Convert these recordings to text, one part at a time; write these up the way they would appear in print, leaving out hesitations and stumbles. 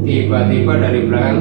Tiba-tiba dari belakang,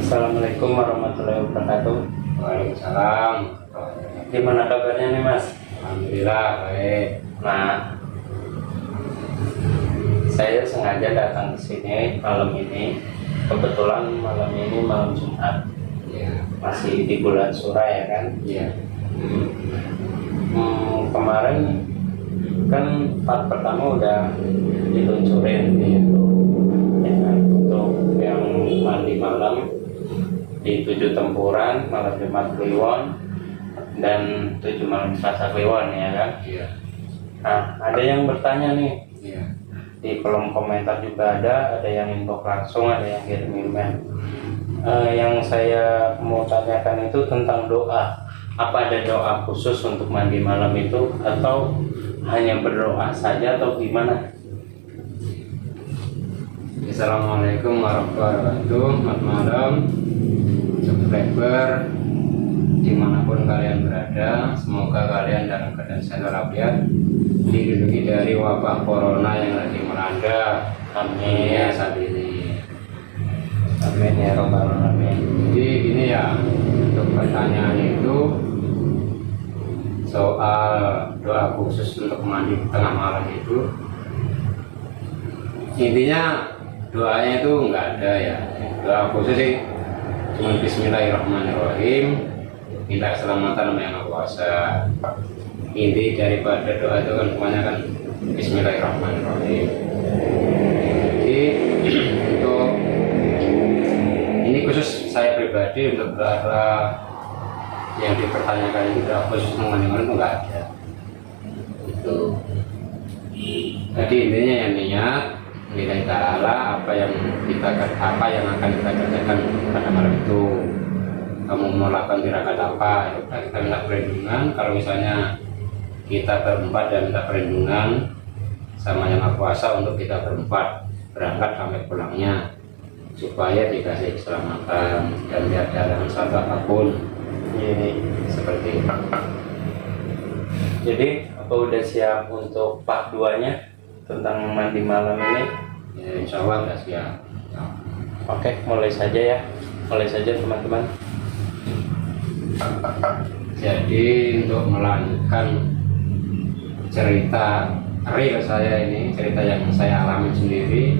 Assalamualaikum warahmatullahi wabarakatuh. Waalaikumsalam. Gimana kabarnya nih Mas? Alhamdulillah baik. Nah, saya sengaja datang ke sini malam ini. Kebetulan malam ini malam Jumat, Ya, masih di bulan Sura ya kan? ya, Kemarin kan part pertama udah diluncurin gitu, ya kan? Untuk yang mandi malam di 7 tempuran malam Jumat Kliwon dan 7 malam Selasa Kliwon ya kan? ya, Nah, ada yang bertanya nih ya. di kolom komentar juga ada yang inbox langsung, ada yang kirim email. Yang saya mau tanyakan itu tentang doa. Apa ada doa khusus untuk mandi malam itu atau hanya berdoa saja atau gimana? Assalamualaikum warahmatullahi wabarakatuh. Selamat malam, subscriber dimanapun kalian berada. Semoga kalian dalam keadaan sehat walafiat, dilindungi dari wabah corona yang lagi melanda dunia Amin. saat ini. Amin ya robbal alamin. Jadi gini ya, untuk pertanyaan itu soal doa khusus untuk mandi tengah malam itu, intinya doanya itu nggak ada ya. Doa khusus sih cuma Bismillahirrahmanirrahim, minta keselamatan sama yang kuasa. Inti daripada doa itu kan semuanya kan Bismillahirrahmanirrahim. Jadi untuk ini khusus saya pribadi, untuk doa yang dipertanyakan itu doa khusus mengenai itu nggak ada. Itu. Jadi intinya yang niat nilai ta'ala apa yang akan kita kerjakan pada malam itu. Kamu melakukan tirakat apa, itu kita minta perlindungan. Kalau misalnya kita berempat dan minta perlindungan sama yang Maha Kuasa untuk kita berempat berangkat sampai pulangnya, supaya dikasih keselamatan dan tidak ada halangan satu apapun. Ini Seperti itu. jadi apa udah siap untuk part 2-nya tentang mandi malam ini? Ya, insya Allah sudah siap. Oke, mulai saja ya. Mulai saja teman-teman. Jadi untuk melanjutkan cerita real saya ini, cerita yang saya alami sendiri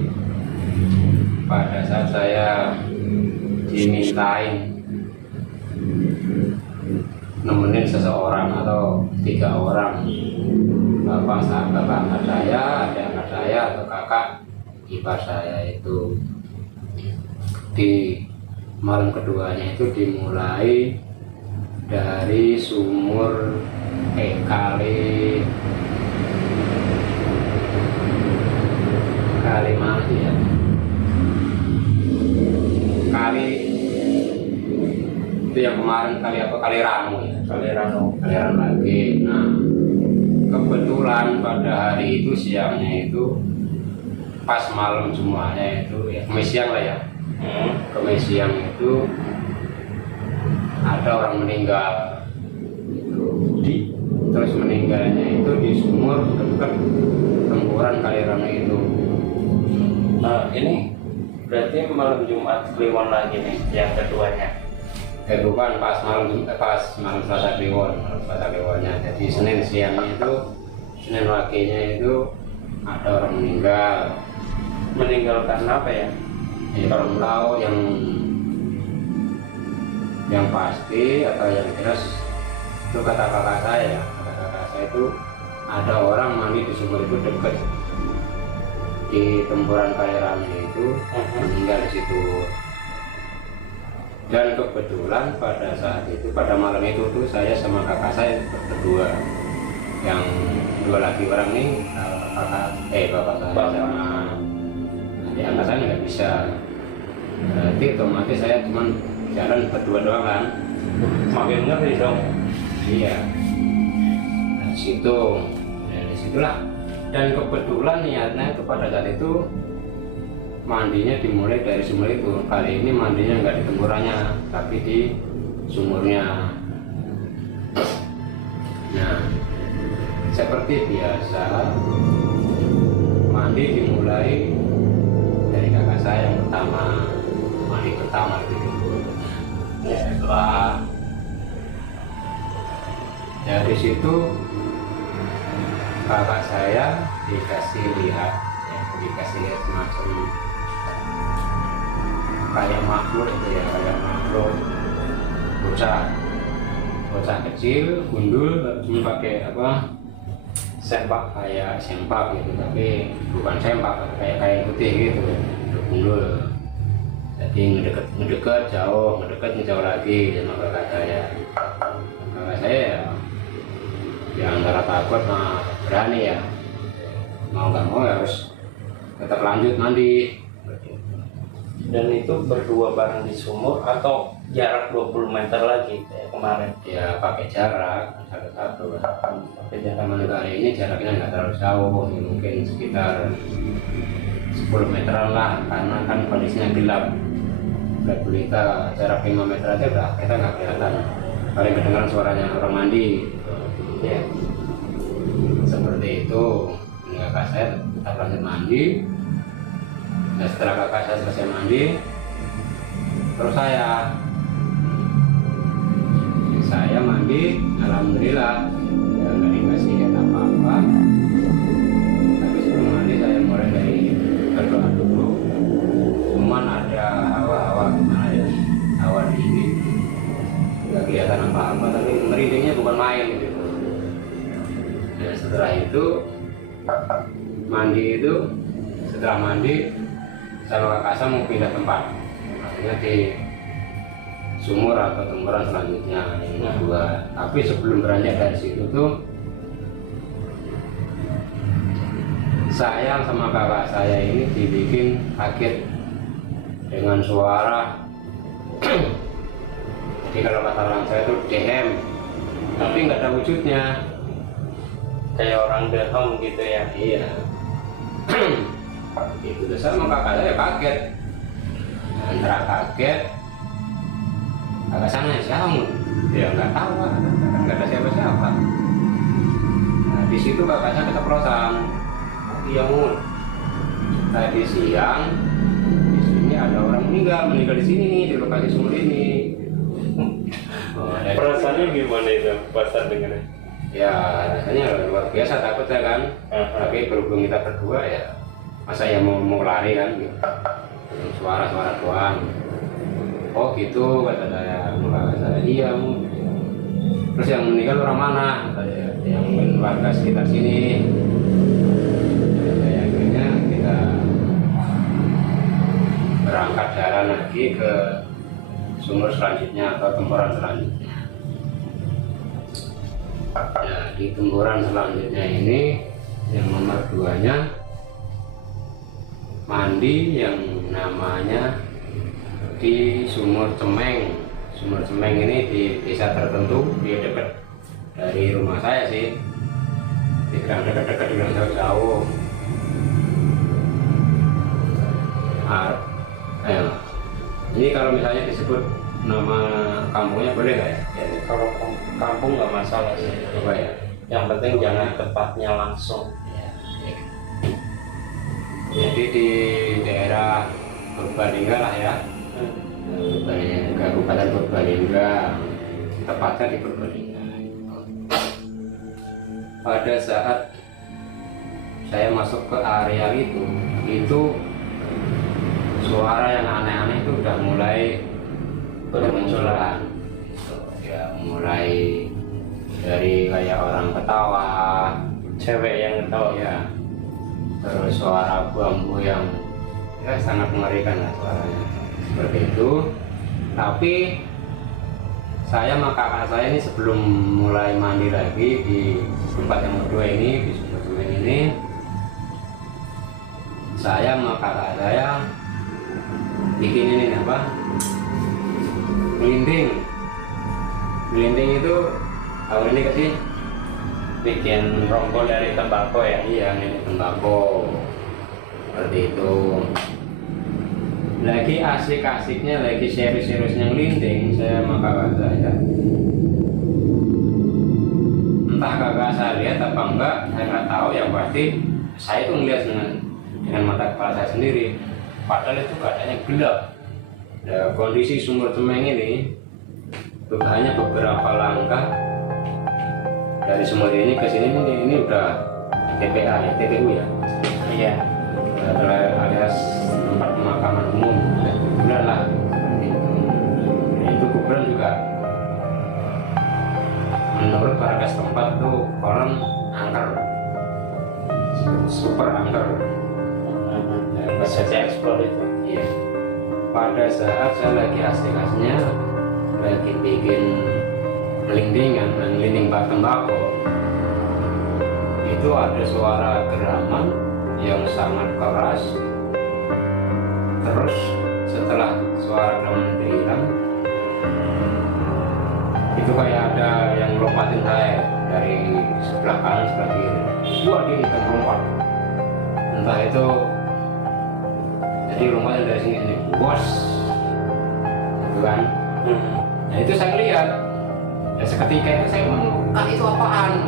pada saat saya dimintain nemenin seseorang atau 3 orang, bapak angkat saya, adik angkat saya, atau kakak ipar saya, itu di malam keduanya itu dimulai dari sumur kali mana ya, kali itu yang kemarin kali Ranu ya, Kali Rano. kali Ranu lagi. Nah, kebetulan pada hari itu siangnya itu pas malam semuanya itu ya, Kamis siang lah ya, Kamis siang itu ada orang meninggal itu. Terus meninggalnya itu di sumur dekat tempuran Kali Ranu itu. Ini berarti malam Jumat Kliwon lagi nih yang keduanya. Bukan pas malam Selasa Kliwonnya. Jadi Senin siangnya itu, Senin paginya itu ada orang meninggal. Meninggal karena apa ya? Ya, kalau tahu yang pasti atau yang jelas itu kata kakak saya itu ada orang mandi di sumur itu dekat di tempuran Kali Ranu itu, meninggal di situ. Dan kebetulan pada saat itu, pada malam itu tuh saya sama kakak saya berdua, yang dua lagi orang ini bapak saya sama adik angkat saya nggak bisa. Berarti otomatis saya cuma jalan berdua doang kan. Makin ngeri dong. Iya. Dari situ, dari situlah. Dan kebetulan niatnya itu pada saat itu mandinya dimulai dari sumur itu. Kali ini mandinya nggak di temburannya, tapi di sumurnya. Nah, seperti biasa, mandi dimulai dari kakak saya yang pertama, mandi pertama gitu. Setelah dari situ kakak saya dikasih lihat semacam kayak makhluk itu ya, kayak makhluk bocah kecil gundul cuma pakai sempak, kayak sempak gitu, tapi bukan sempak, kayak kain putih gitu gundul. Jadi ngedekat jauh lagi sama kakak saya ya antara takut sama berani ya, mau nggak mau harus tetap lanjut mandi. Dan itu berdua bareng di sumur atau jarak 20 meter lagi kayak kemarin? Ya pakai jarak satu-satu lah. Pakai jarak. Namun kali ini jaraknya nggak terlalu jauh, ya mungkin sekitar 10 meteran lah, karena kan kondisinya gelap. Kita jarak 5 meter aja udah kita nggak kelihatan, paling kedengaran suaranya orang mandi. Ya, seperti itu. Ini kakak saya tetap lanjut mandi. Nah, setelah kakak saya selesai mandi, terus saya mandi, alhamdulillah ya nggak dikasih lihat apa-apa. Tapi sebelum mandi saya mulai dari berdoa dulu. Cuman ada hawa-hawa gimana ya, hawa dingin, nggak kelihatan apa-apa, tapi merindingnya bukan main gitu. Nah, setelah itu setelah mandi sama kakak saya mau pindah tempat, artinya di sumur atau temburan selanjutnya yang kedua. Tapi sebelum beranjak dari situ tuh saya sama kakak saya ini dibikin kaget dengan suara jadi kalau kata orang saya itu dehem, tapi nggak ada wujudnya, Kayak orang dehong gitu ya? iya. Itu sama kakak saya kaget, antara kaget, kakak sana siapa? Ya nggak tahu, nggak ada siapa-siapa. Nah, di situ kakak saya keceplosan. Iya Mun, tadi siang di sini ada orang meninggal di sini nih, di lokasi sumur ini. Perasaannya gimana itu pas dengarnya? Ya rasanya luar biasa, takut ya kan. Tapi berhubung kita berdua ya, masa ya mau lari kan gitu. Suara-suara doang. Oh gitu kata saya. Iya. Terus yang meninggal orang mana? Katanya, yang warga sekitar sini. Jadi akhirnya kita berangkat jalan lagi ke sumur selanjutnya atau temburan selanjutnya. Ya, di temburan selanjutnya ini yang nomor 2-nya mandi yang namanya di Sumur Cemeng. Sumur Cemeng ini di desa tertentu, di dekat dari rumah saya sih, tidak dekat-dekat, tidak jauh. Ini kalau misalnya disebut nama kampungnya boleh nggak ya? Kalau kampung nggak masalah sih. Coba ya. Yang penting jangan tepatnya langsung. Jadi di daerah Purbalingga lah ya, Kabupaten Purbalingga, tepatnya di Purbalingga. Pada saat saya masuk ke area itu suara yang aneh-aneh itu udah mulai bermunculan. Ya, mulai dari kayak orang ketawa, Cewek yang ketawa. ya, terus suara bambu yang ya sangat mengerikan lah suaranya. Seperti itu. Tapi saya sama kakak saya ini sebelum mulai mandi lagi di tempat yang kedua ini, di sumur semen ini, saya sama kakak saya bikin ini apa, gelinding. Gelinding itu tahun ini kasih Bikin ronggo dari tembakau ya. iya ini tembakau seperti itu. Lagi asik-asiknya, lagi serius-seriusnya ngelinding saya sama kakak saya. Entah kakak saya lihat apa enggak, saya nggak tahu. Yang pasti saya itu melihat dengan mata kepala saya sendiri. Padahal itu keadaannya gelap. Ya, kondisi sumur Cemeng ini itu hanya beberapa langkah dari sumur ini ke sini. Ini udah TPA ya, TPU ya. Iya. Alias tempat pemakaman umum, kuburan lah. Itu kuburan juga menurut warga setempat tuh koran angker, super angker. Bisa dieksplor itu. Iya. Pada saat saya lagi asik-asiknya lagi bikin gelinding bak tembakau, itu ada suara geraman yang sangat keras. Terus setelah suara geraman itu hilang, itu kayak ada yang lompatin saya dari sebelah kanan sebelah kiri. Wah, dia lompat. Entah itu jadi lompatnya dari sini bos, gitu kan. Nah itu saya lihat. Ya seketika itu saya ngomong, "Kak, itu apaan?"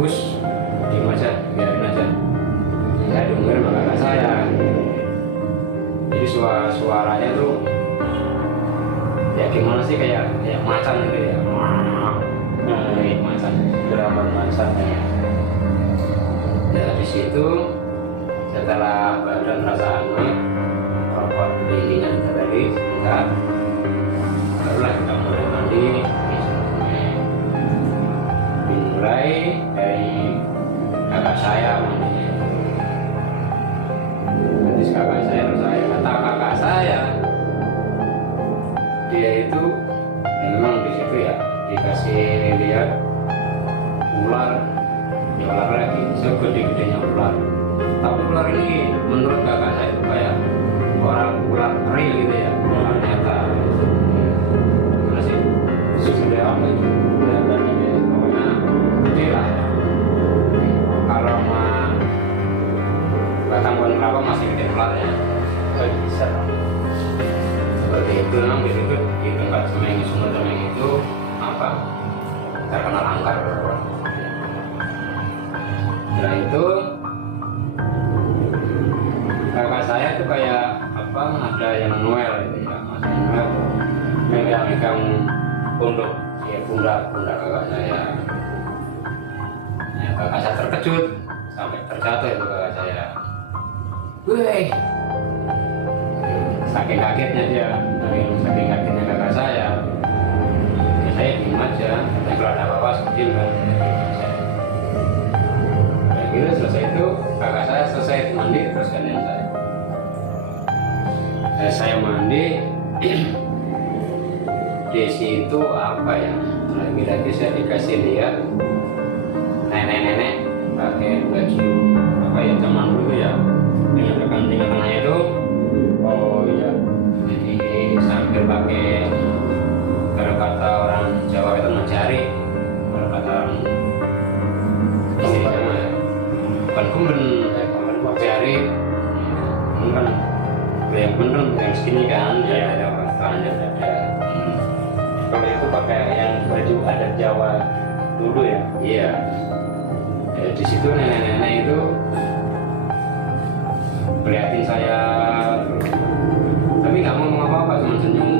Bus, diam aja, biarin aja. Saya dengerin sama kakak saya. Jadi suaranya tuh ya gimana sih, kayak macan gitu ya. Kayak macan, Geraman macan ya. Nah habis itu setelah badan rasa hangat, rokok dingingan tadi sebentar, barulah kita mulai mandi. Dimulai dari kakak saya mandinya. Nanti kakak saya, kata kakak saya, dia itu memang di situ ya dikasih lihat ular lagi, segede-gedenya ular. Tapi ular ini menurut kakak saya itu kayak ular real gitu ya, ular nyata. Masih segede apa itu? Pokoknya gede lah. Kalau mah batang pohon kelapa masih gede ularnya. Bisa. Seperti itu, memang di situ di tempat Cemeng, sumur Cemeng itu apa, terkenal angker. Setelah itu kakak saya tuh kayak apa, ada yang noel gitu ya, masih noel, megang pundak, ya pundak kakak saya. Ya, kakak saya terkejut sampai terjatuh itu kakak saya. Wih, saking kagetnya dia, saking kagetnya kakak saya. Ya, saya diem aja, tapi kalau ada apa-apa sedih kan. Gitu, selesai itu kakak saya selesai mandi terus gantian saya. Saya mandi di situ apa ya, lagi-lagi saya dikasih lihat nenek-nenek pakai baju apa ya zaman dulu ya, dengan rekan tengahnya itu. Oh iya, jadi sambil pakai, kalau kata orang Jawa itu mencari, kalau kata orang istilahnya mah bukan kumben, mencari kan yang bener yang segini kan ya, ada tangannya ada. Kalau itu pakai yang baju adat Jawa dulu ya. Iya. Ya, di situ nenek-nenek itu ngeliatin saya, tapi nggak ngomong apa-apa, cuma senyum.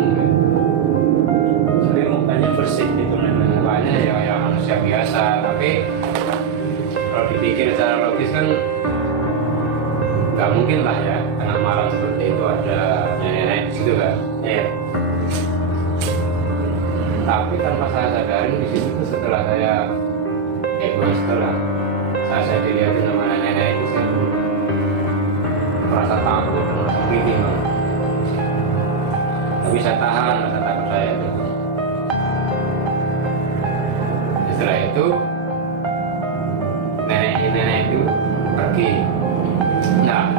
Tapi mukanya bersih gitu nenek. Mukanya ya manusia biasa, tapi kalau dipikir secara logis kan nggak mungkin lah ya, tengah malam seperti itu ada nenek-nenek gitu kan. Iya. Tapi tanpa saya sadari di situ tuh setelah saya bukan setelah saya dilihatin sama nenek-nenek itu, saya merasa takut, merasa merinding. tapi saya tahan rasa takut saya itu. Setelah itu nenek itu pergi. Nah,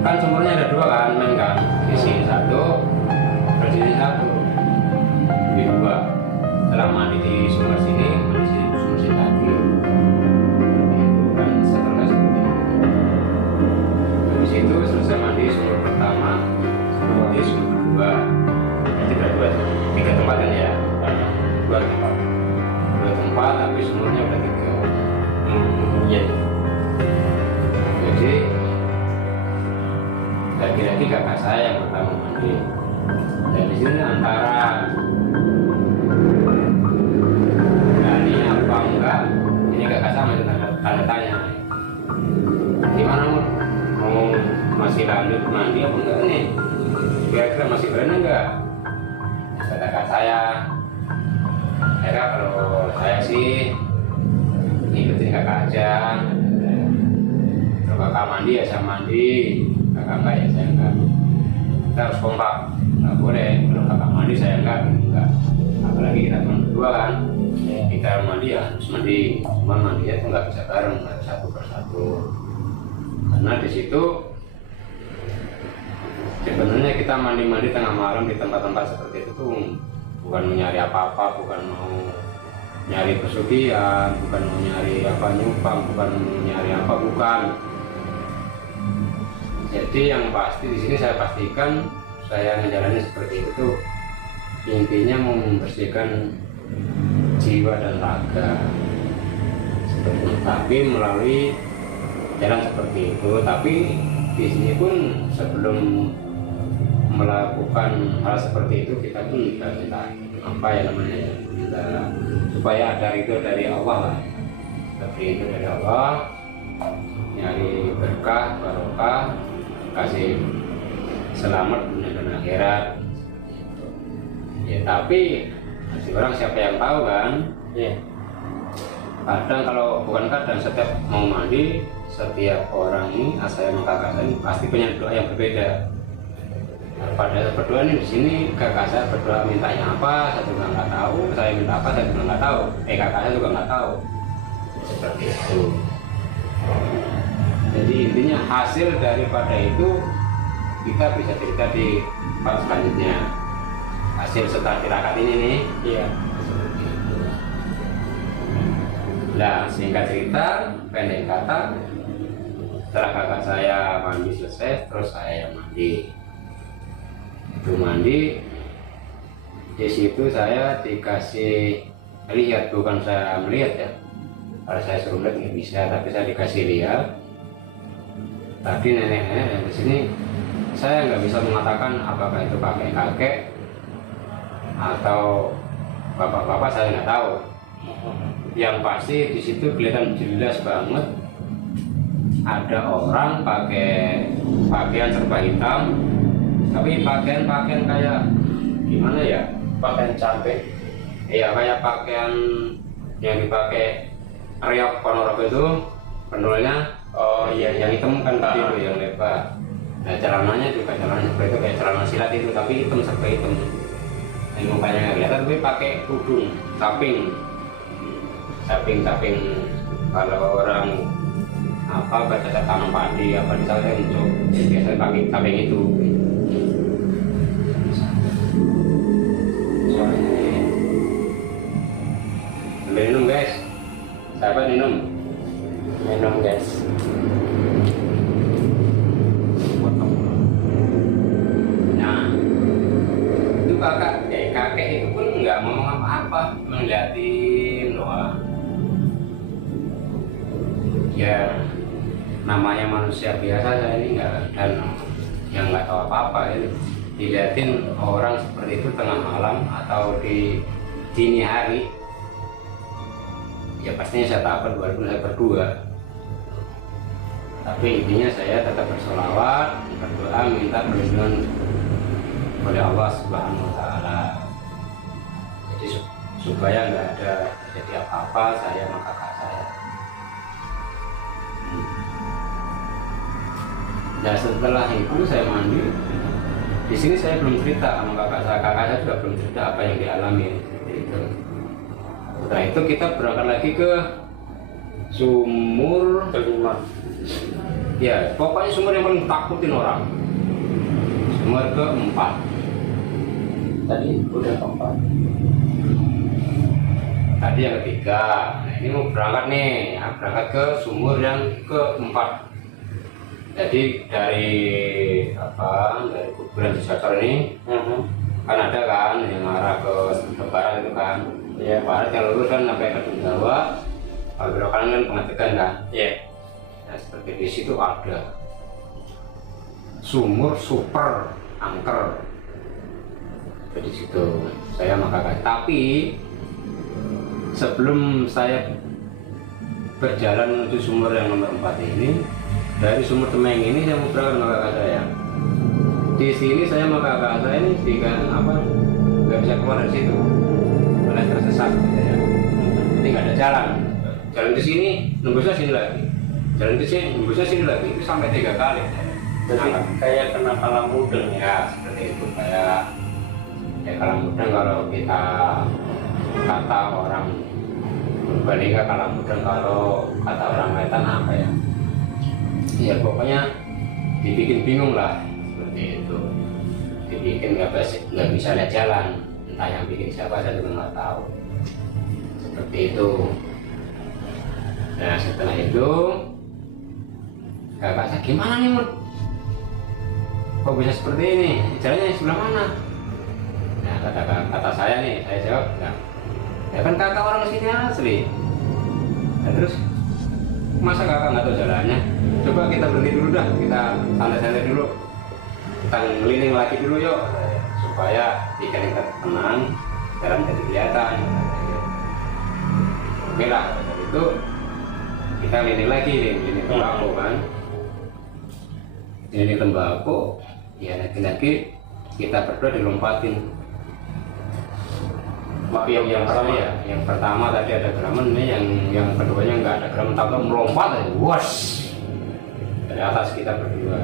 kan sumurnya ada dua kan, main kan, di sini satu, terus di sini satu, di dua. Setelah mandi di sumur sini, mandi sini sumur sini lagi. Itu kan setelah seperti itu. Habis itu selesai mandi sumur pertama, mandi sumur kedua. Jadi ada dua, tiga tempat kan ya? Dua tempat, tapi sumurnya udah tiga. Iya. Jadi lagi-lagi kakak saya yang pertama mandi. Dan di sini antara berani apa enggak, ini kakak saya masih tanda tanya. Gimana mau masih lanjut mandi apa enggak nih? Kira-kira masih berani enggak? Kata kakak saya, ya kalau saya sih ngikutin kakak aja. Kalau kakak mandi ya saya mandi, kakak enggak ya saya enggak. Kita harus kompak, nggak boleh kalau kakak mandi saya enggak. Apalagi kita cuma berdua kan, kita mandi ya harus mandi. Cuma mandinya itu nggak bisa bareng, nggak satu persatu. Karena di situ sebenarnya kita mandi-mandi tengah malam di tempat-tempat seperti itu tuh bukan mau nyari apa-apa, bukan mau nyari pesugihan, bukan mau nyari apa nyumbang, bukan mau nyari apa, bukan. Jadi yang pasti di sini saya pastikan saya menjalani seperti itu intinya mau membersihkan jiwa dan raga seperti itu. Tapi melalui jalan seperti itu. Tapi di sini pun sebelum melakukan hal seperti itu kita pun minta apa ya namanya ya, minta supaya ada ridho dari Allah lah, ridho dari Allah, nyari berkah barokah, kasih selamat dunia dan akhirat. Ya tapi masih orang siapa yang tahu kan? Ya. Kadang kalau bukan kadang setiap mau mandi setiap orang ini saya sama kakak saya ini pasti punya doa yang berbeda. Pada berdoa nih di sini kakak saya berdoa mintanya apa saya juga nggak tahu, saya minta apa saya juga nggak tahu, kakak saya juga nggak tahu seperti itu. Jadi intinya hasil daripada itu kita bisa cerita di part selanjutnya. Hasil setelah tirakat ini nih, iya. Nah singkat cerita, pendek kata, setelah kakak saya mandi selesai, terus saya yang mandi. Itu mandi, di situ saya dikasih lihat, bukan saya melihat ya. Kalau saya suruh lihat nggak bisa, tapi saya dikasih lihat. Tadi nenek-nenek yang di sini saya nggak bisa mengatakan apakah itu kakek-kakek atau bapak-bapak, saya nggak tahu. Yang pasti di situ kelihatan jelas banget ada orang pakai pakaian serba hitam, tapi pakaian kayak gimana ya? Pakaian capek. Iya kayak pakaian yang dipakai reok ponorogo itu, pendulnya. Oh iya, yang hitam kan tadi itu yang lebar. Nah celananya juga celana seperti itu kayak celana silat itu, tapi hitam serba hitam. Yang mukanya nggak kelihatan, tapi pakai tudung, saping. Kalau orang apa baca tanam padi apa di sana untuk biasanya pakai saping itu. Sambil minum guys, sahabat minum guys. Nah itu kakek itu pun nggak ngomong apa-apa, ngeliatin doang. Ya namanya manusia biasa saya ini nggak, dan yang nggak tahu apa-apa ya, dilihatin orang seperti itu tengah malam atau di dini hari, ya pastinya saya takut walaupun saya berdua. Tapi intinya saya tetap bersolawat, berdoa, minta perlindungan oleh Allah Subhanahu Wa Taala. Jadi supaya nggak ada terjadi apa-apa saya sama kakak saya. Nah setelah itu saya mandi, di Di sini saya belum cerita sama kakak saya juga belum cerita apa yang dialami seperti itu. Setelah itu kita berangkat lagi ke sumur kelima. ya, pokoknya sumur yang paling takutin orang. Sumur keempat. Tadi udah keempat. Tadi yang ketiga. Nah, ini mau berangkat nih, ya, berangkat ke sumur yang keempat. Jadi dari kuburan Cisakar ini kan ada kan yang arah ke barat itu kan. Iya. Barat yang lurus kan sampai ke Jawa. Kalau belok kanan kan Pengategan kan. Iya. Nah, seperti di situ ada sumur super angker. Jadi situ saya sama kakak. Tapi sebelum saya berjalan menuju sumur yang nomor 4 ini, dari sumur Temeng ini saya mau berangkat sama kakak saya. Di sini saya sama kakak saya ini nggak bisa keluar dari situ, karena tersesat gitu ya. Jadi nggak ada jalan. Jalan ke sini, nembusnya sini lagi. Jalan ke sini, nembusnya sini lagi. Itu sampai 3 kali. Jadi kayak kena pala mudeng ya. Ya seperti itu, kayak kalau mudeng kalau kita kata orang Purbalingga, kalau mudeng kalau kata orang Wetan apa ya? Ya pokoknya dibikin bingung lah seperti itu. Dibikin nggak bisa lihat jalan. Entah yang bikin siapa saya juga nggak tahu. Seperti itu. Nah setelah itu kakak saya, gimana nih Mut? Kok bisa seperti ini? Jalannya sebelah mana? Nah kata saya nih, saya jawab, nah, ya kan kakak orang sini asli. Nah, terus masa kakak nggak tahu jalannya? Coba kita berhenti dulu dah, kita santai-santai dulu, kita ngeliling lagi dulu yuk, supaya ikan yang tenang, jalan jadi kelihatan. Oke lah, dari itu kita liling lagi, liling tembakau kan, liling tembakau, ya lagi-lagi kita berdua dilompatin. Tapi yang pertama ya, yang pertama tadi ada geraman, ini yang keduanya nggak ada geraman, tapi melompat aja, was dari atas kita berdua.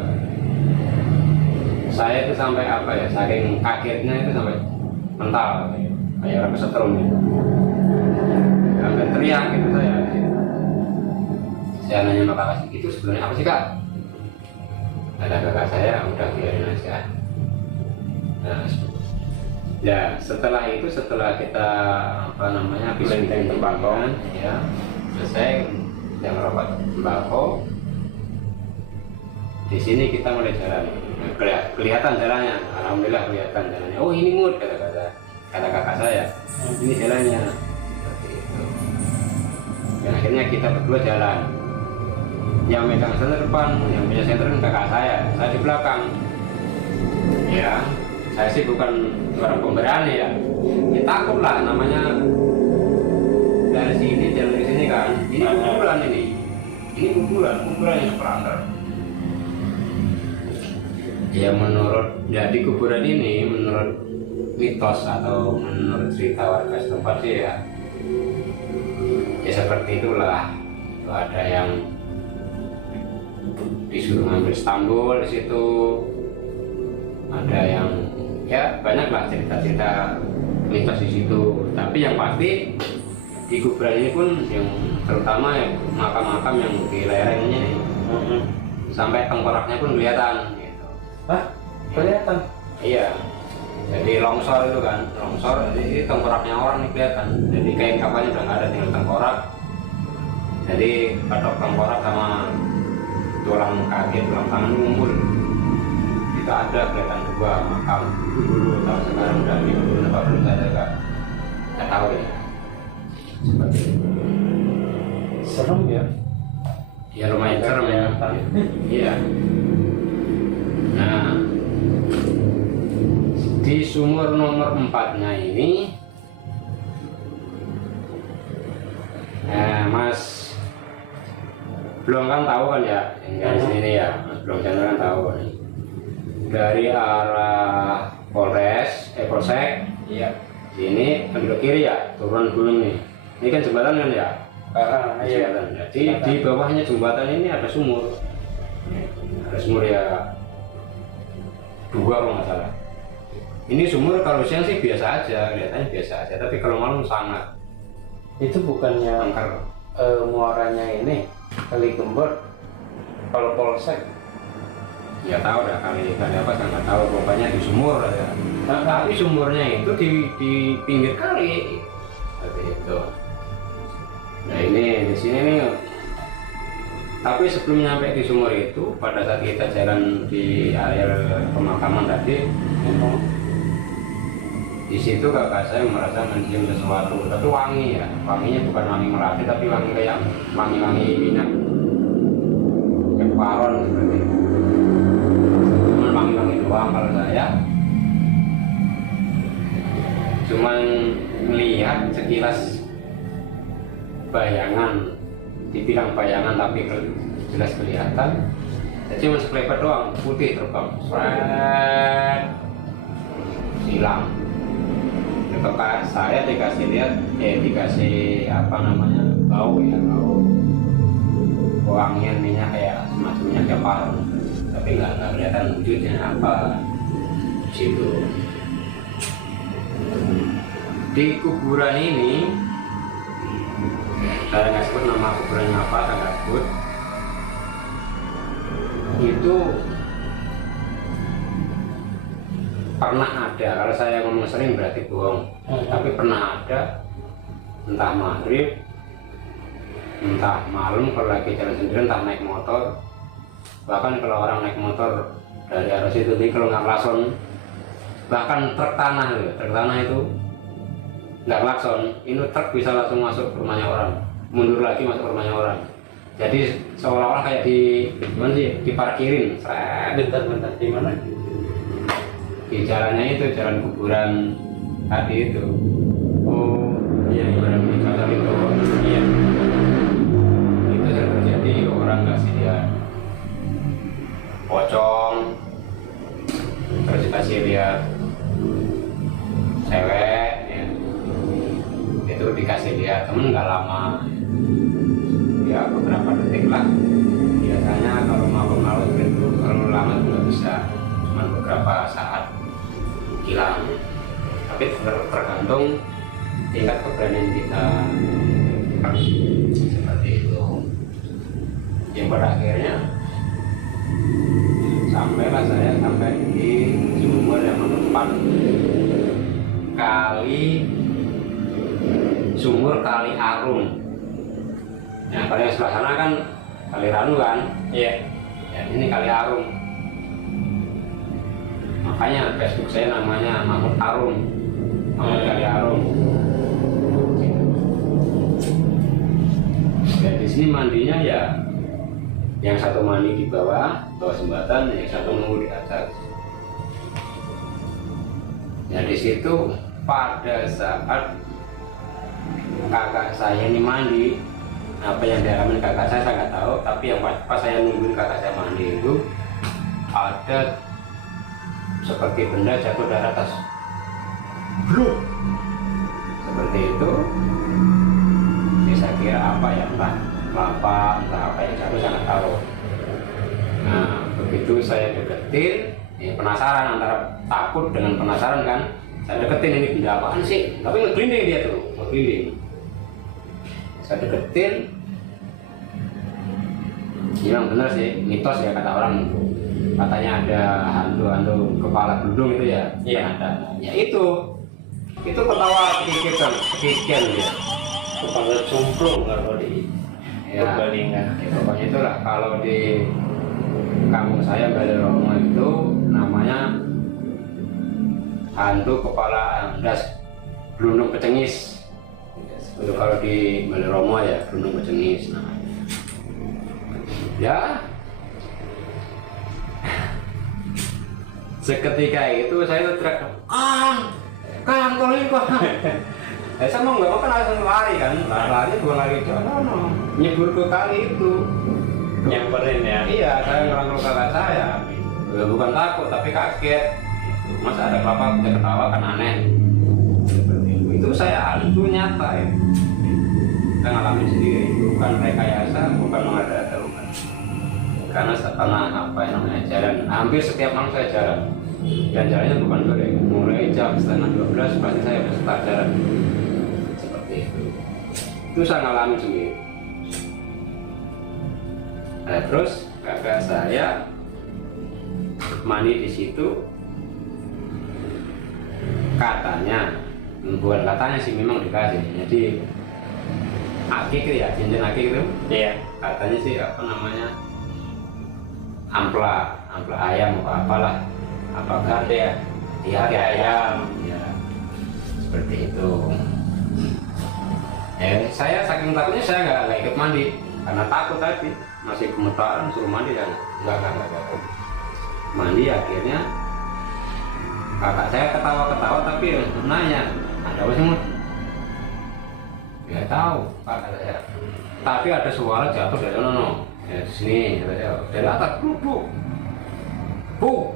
Saya itu sampai apa ya, saking kagetnya itu sampai mental, kayak orang kesetrum gitu. Sampai teriak gitu saya. Saya nanya sama kakak, itu sebenarnya apa sih kak? Ada kakak saya, udah biarin aja. Nah, ya setelah kita habis bikin tembakau ya, selesai yang merokok tembakau, di sini kita mulai jalan. Kelihatan jalannya, alhamdulillah kelihatan jalannya. Oh ini Mut, kata kakak saya, ini jalannya. Seperti itu. Dan akhirnya kita berdua jalan. Yang megang senter depan, yang punya senter kakak saya di belakang. Ya, saya sih bukan orang pemberani ya. Ya takut lah, namanya dari sini jalan ke sini kan. Ini kuburan ini. Ini kuburan yang perangkar. Ya menurut di kuburan ini, menurut mitos atau menurut cerita warga setempat sih ya seperti itulah. Itu ada yang disuruh ngambil stambul di situ, ada yang ya banyak lah cerita-cerita mitos di situ. Tapi yang pasti di kuburan ini pun yang terutama ya makam-makam yang di lerengnya nih, sampai tengkoraknya pun kelihatan. Hah? Kelihatan? Iya. Jadi longsor itu kan, jadi tengkoraknya orang nih kelihatan. Jadi kain kapalnya udah nggak ada, tinggal tengkorak. Jadi patok tengkorak sama tulang kaki, tulang tangan ngumpul. Itu ada kelihatan 2 makam dulu, tapi sekarang udah diburu apa belum ada nggak tahu ya. Seperti itu. Serem ya? Ya lumayan serem ya. Iya. Nah, di sumur nomor 4-nya ini, Mas Blong kan tahu kan ya, yang dari sini ya, Mas Blong Chandra kan tahu nih. Dari arah Polsek, iya. Sini ambil kiri ya, turun gunung nih. Ini kan jembatan kan ya? Iya. Jadi di bawahnya jembatan ini ada sumur. Ada sumur ya 2 kalau nggak salah. Ini sumur kalau siang sih biasa aja, kelihatannya biasa aja, tapi kalau malam sangat Itu bukannya angker. muaranya ini Kali Gembor, kalau polsek. Ya tahu dah kali apa saya nggak tahu, pokoknya di sumur ya. Nah, Tapi sumurnya itu di pinggir kali seperti itu. Nah ini di sini nih, tapi sebelum nyampe di sumur itu, pada saat kita jalan di area pemakaman tadi, di situ kakak saya merasa mencium sesuatu, tapi wangi ya, wanginya bukan wangi melati, tapi wangi kayak wangi-wangi minyak keparon seperti itu. Cuman wangi-wangi doang kalau saya. Cuman melihat sekilas bayangan, dibilang bayangan tapi jelas kelihatan. Jadi cuma sekelebat doang, putih terbang, seret, hilang. Kakak saya dikasih lihat, dikasih apa namanya, bau ya, bau wangian minyak kayak semacam minyak keparon, tapi nggak kelihatan wujudnya apa di situ. Di kuburan ini, saya nggak sebut nama kuburannya apa, saya nggak sebut. Itu pernah ada, kalau saya ngomong sering berarti bohong, tapi pernah ada, entah maghrib, entah malam kalau lagi jalan sendiri, entah naik motor. Bahkan kalau orang naik motor dari arah situ, jadi kalau nggak klakson, bahkan truk tanah itu nggak klakson, ini truk bisa langsung masuk ke rumahnya orang, mundur lagi masuk ke rumahnya orang. Jadi seolah-olah kayak gimana sih, diparkirin. Bentar, di mana? Di jalannya itu, jalan kuburan tadi itu. Oh, iya, Kuburan di Katal itu. iya. Itu sering terjadi, orang kasih dia pocong, terus dikasih lihat cewek ya. Itu dikasih lihat temen nggak lama ya, beberapa detik lah. Biasanya kalau malam-malam itu kalau lama juga bisa, cuma beberapa saat hilang. Tapi tergantung tingkat keberanian kita seperti itu. Yang pada akhirnya sampailah saya sampai di sumur yang menempat sumur Kali Arum. Nah, kalau yang sebelah sana kan Kali Ranu kan? Iya. Ya, ini Kali Arum. Makanya Facebook saya namanya Mahmud Arum, Mahmud Kali Arum. Dan di sini mandinya ya, yang satu mandi di bawah jembatan, yang satu nunggu di atas. Ya di situ pada saat kakak saya ini mandi, apa yang dialami kakak saya nggak tahu, tapi yang pas saya nungguin kakak saya mandi itu ada seperti benda jatuh dari atas, bluk, seperti itu. Jadi saya kira apa ya, entah apa yang jatuh, saya nggak tahu. Nah begitu saya deketin, ya penasaran, antara takut dengan penasaran kan, saya deketin, ini benda apaan sih, tapi ngeglinding dia tuh, ngeglinding. Saya deketin, memang benar sih, mitos ya kata orang, katanya ada hantu kepala beludung itu ya. Iya. Ada. Ya itu ketawa sedikit ya. Kepala cumplung kalau di Ya, Purbalingga. ya, pokoknya itulah kalau di kampung saya Baleromo itu namanya hantu kepala das belundung pecengis. Itu kalau di Baleromo ya, belundung pecengis namanya. Ya, seketika itu saya teriak, Kang, tolongin Kang. Saya mau nggak mau kan langsung lari kan, lari bukan lari ke sana, nyebur ke kali itu. Nyamperin ya. Iya, saya ngerangkul kakak saya. Ya, bukan takut tapi kaget. Masa ada kelapa bisa ketawa kan aneh. Seperti itu saya itu nyata ya. Kita ngalamin sendiri, bukan rekayasa, bukan mengada-ada, bukan. Karena setelah apa yang namanya jalan, hampir setiap malam saya jalan. dan jalannya bukan sore, mulai jam setengah 12 pasti saya harus start jalan seperti itu saya ngalamin sendiri. Nah, terus kakak saya mandi di situ, katanya, bukan katanya sih, memang dikasih, jadi akik itu ya, cincin akik itu, Iya. katanya sih apa namanya, ampla ayam atau apalah, apakah Ada ya. dia Ada ayam. ya seperti itu. Saya saking takutnya saya nggak ikut mandi karena takut tadi, masih gemetaran suruh mandi kan, nggak mandi. Akhirnya kakak saya ketawa tapi nanya, ada apa sih Mut? Nggak tahu kakak saya, tapi ada suara jatuh dari sana, ya di sini, dari atas, bu,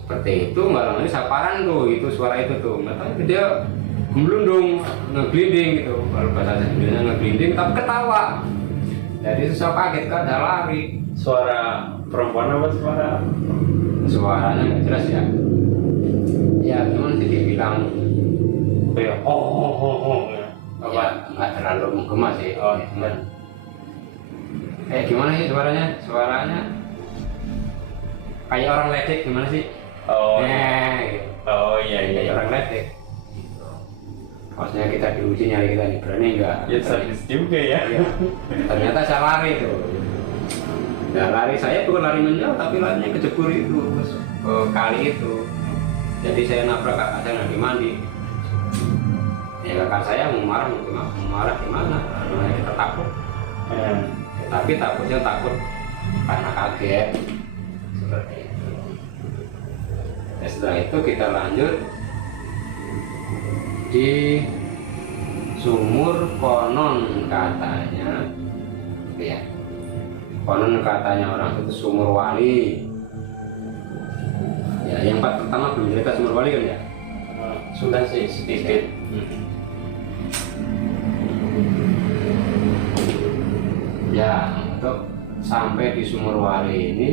seperti itu. Nggak lama ini saparan tuh, itu suara itu tuh, nggak tahu dia melundung, ngeglinding gitu, kalau bahasa Indonesia ngeglinding, tapi ketawa. Jadi saya kaget kan, saya lari. Suara perempuan apa Suaranya nggak jelas ya. Ya cuman sih dia bilang, kayak oh. ya nggak terlalu menggema sih. Oh, cuman gimana sih suaranya? Suaranya kayak orang ledek gimana sih? Oh. Gitu. Oh iya Kayak iya. orang ledek. Maksudnya kita diuji nyari kita nih, berani nggak? Ya sadis juga ya. Iya. Ternyata saya lari tuh. Ya lari saya bukan lari menjauh, tapi larinya kejebur itu terus ke kali itu. Jadi saya nabrak kakak saya lagi mandi. Ya kakak saya mau marah gimana? Namanya kita takut. Ya, tapi takutnya takut karena kaget seperti itu. Ya, setelah itu kita lanjut di sumur, konon katanya, ya, konon katanya orang itu sumur wali. Ya, yang pertama belum cerita sumur wali kan ya? Sudah sih sedikit. Ya, untuk sampai di sumur wali ini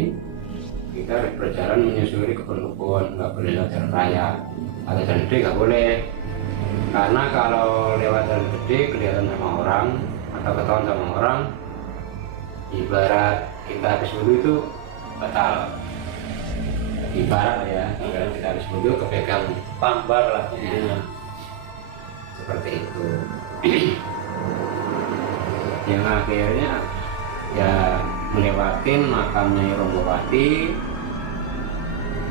kita berjalan menyusuri kebun-kebun, nggak boleh lewat jalan raya atau jalan gede, nggak boleh. Karena kalau lewat jalan gede kelihatan sama orang atau ketahuan sama orang, ibarat kita habis wudhu itu batal. Ibarat ya, ibarat kita habis wudhu kepegang Tambar lah. ya, seperti itu. Yang akhirnya ya melewatin makamnya Ronggowati,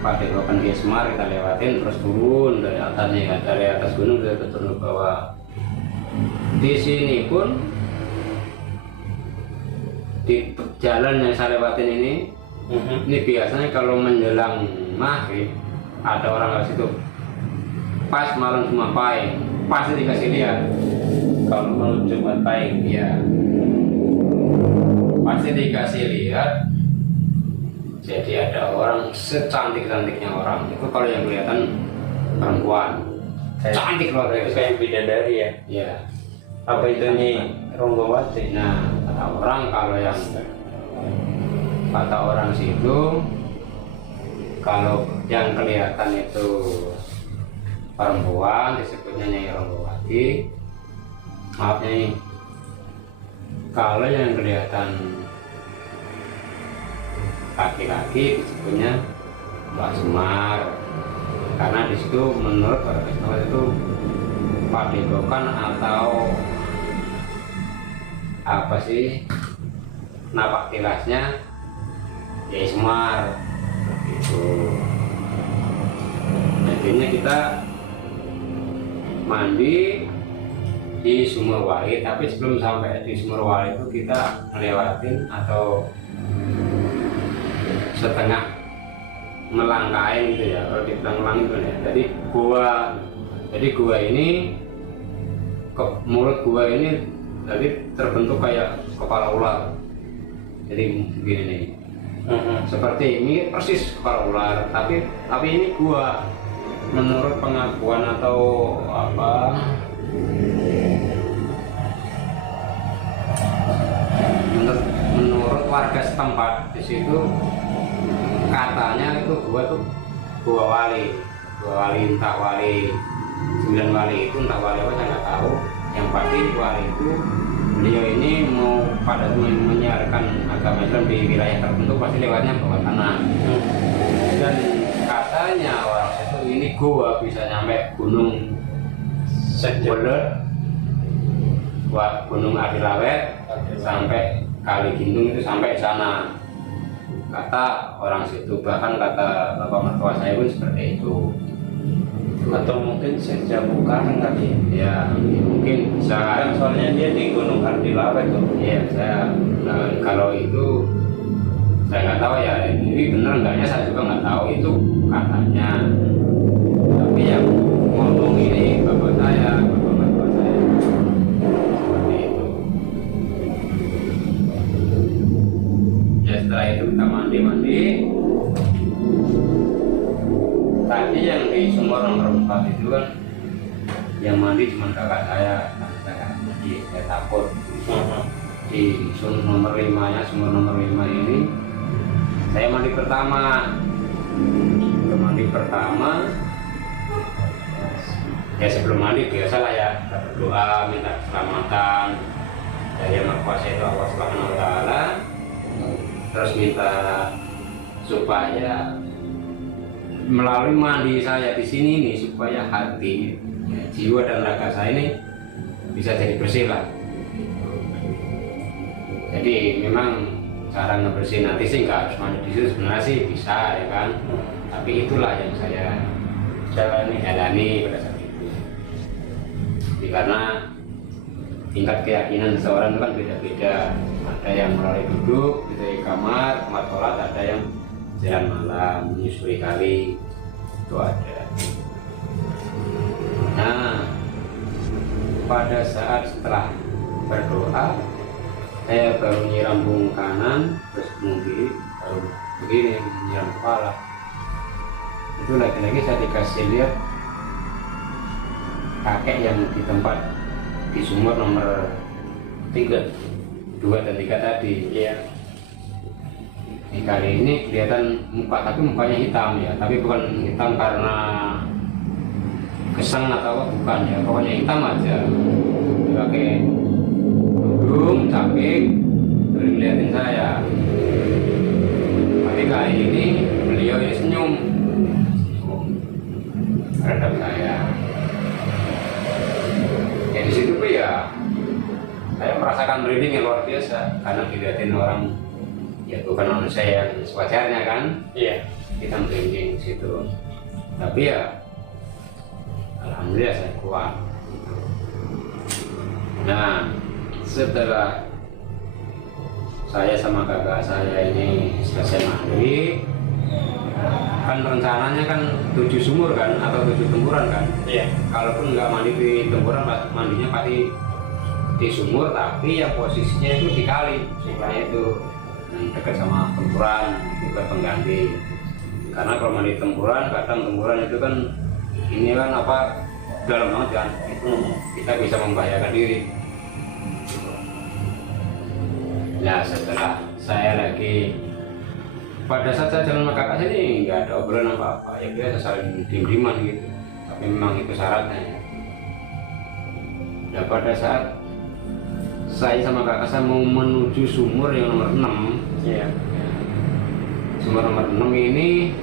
Padepokan Kiai Semar kita lewatin, terus turun dari atasnya, dari atas gunung kita turun ke bawah. Di sini pun di jalan yang saya lewatin ini biasanya kalau menjelang maghrib ada orang ke situ, pas malam Jumat Pahing pasti dikasih lihat. Kalau malam Jumat Pahing Ya, pasti dikasih lihat. Jadi ada orang secantik-cantiknya orang itu, kalau yang kelihatan perempuan cantik loh, itu kayak bidadari ya. ya. Apa itu nih Ronggowati? Nah, kata orang, kalau yang kata orang situ, kalau yang kelihatan itu perempuan disebutnya Nyai Ronggowati. Maaf Nyai, kalau yang kelihatan laki-laki disebutnya Mbak Semar, karena di situ menurut warga setempat itu padepokan atau apa sih napak tilasnya Kiai Semar itu. Akhirnya kita mandi di Sumur Wali, tapi sebelum sampai di Sumur Wali itu kita ngelewatin atau setengah melangkain gitu ya, kalau dibilang melang itu ya. Jadi gua ini mulut gua ini tadi terbentuk kayak kepala ular. Jadi begini nih, seperti ini persis kepala ular, tapi ini gua menurut pengakuan atau apa, menurut warga setempat di situ, katanya itu gua tuh Gua Wali, entah Wali 9 Wali itu entah Wali apa saya nggak tahu. Yang pasti Wali itu beliau ini mau pada menyiarkan agama Islam di wilayah tertentu pasti lewatnya bawah tanah. Dan katanya orang itu ini gua bisa nyampe gunung Boler, gunung Adilawet sampai Kali Gintung itu sampai sana. Kata orang situ, bahkan kata bapak mertua saya pun seperti itu. Atau mungkin senja bukan kali Ya mungkin bisa kan, soalnya dia di Gunung Artilawet tuh. ya saya kalau itu saya nggak tahu ya, ini benar enggaknya saya juga nggak tahu, itu katanya. Tapi yang ngomong ini bapak mertua saya seperti itu. Ya setelah itu kita mandi. Tadi yang di sumur nomor 4 itu kan yang mandi cuma kakak saya, jadi saya takut. Di sumur nomor 5-nya, sumur nomor 5 ini saya mandi pertama. Ya sebelum mandi biasalah ya, kita berdoa minta keselamatan dari yang Maha Kuasa itu Allah Subhanahu wa Ta'ala, terus minta supaya melalui mandi saya di sini nih supaya hati, ya, jiwa dan raga saya ini bisa jadi bersih lah. Jadi memang cara ngebersihin hati sih nggak harus mandi di situ, sebenarnya sih bisa ya kan. Tapi itulah yang saya jalani pada saat itu. Jadi karena tingkat keyakinan seseorang itu kan beda-beda. Ada yang melalui duduk di kamar sholat, ada yang jalan malam, menyusuri kali, itu ada. Nah, pada saat setelah berdoa, saya baru nyiram punggung kanan, terus punggung kiri, baru begini nyiram kepala. Itu lagi-lagi saya dikasih lihat kakek yang di tempat di sumur nomor 3, 2 dan 3 tadi. Iya. Di kali ini kelihatan muka, tapi mukanya hitam ya, tapi bukan hitam karena keseng atau apa, bukan ya, pokoknya hitam aja. Dia pakai kerudung, capek, terus ngeliatin saya. Tapi kali ini beliau ini senyum terhadap saya. Ya di situ tuh ya saya merasakan merinding yang luar biasa karena dilihatin orang. Ya bukan manusia yang sewajarnya kan. Iya. Kita merinding di situ. Tapi ya alhamdulillah saya kuat. Nah, setelah saya sama kakak saya ini selesai mandi, kan rencananya kan 7 sumur kan atau 7 tempuran kan. Iya. Kalaupun nggak mandi di tempuran, mandinya pasti di sumur, tapi yang posisinya itu di kali, sebelahnya itu yang dekat sama tempuran, juga pengganti. Karena kalau mandi tempuran, kadang tempuran itu kan ini kan apa dalam banget kan, itu kita bisa membahayakan diri. Nah, setelah saya lagi pada saat saya jalan sama kakak saya ini nggak ada obrolan apa-apa, ya biasa saling diem-dieman gitu. Tapi memang itu syaratnya. Nah, pada saat saya sama kakak saya mau menuju sumur yang nomor 6. Iya. Sumur nomor 6 ini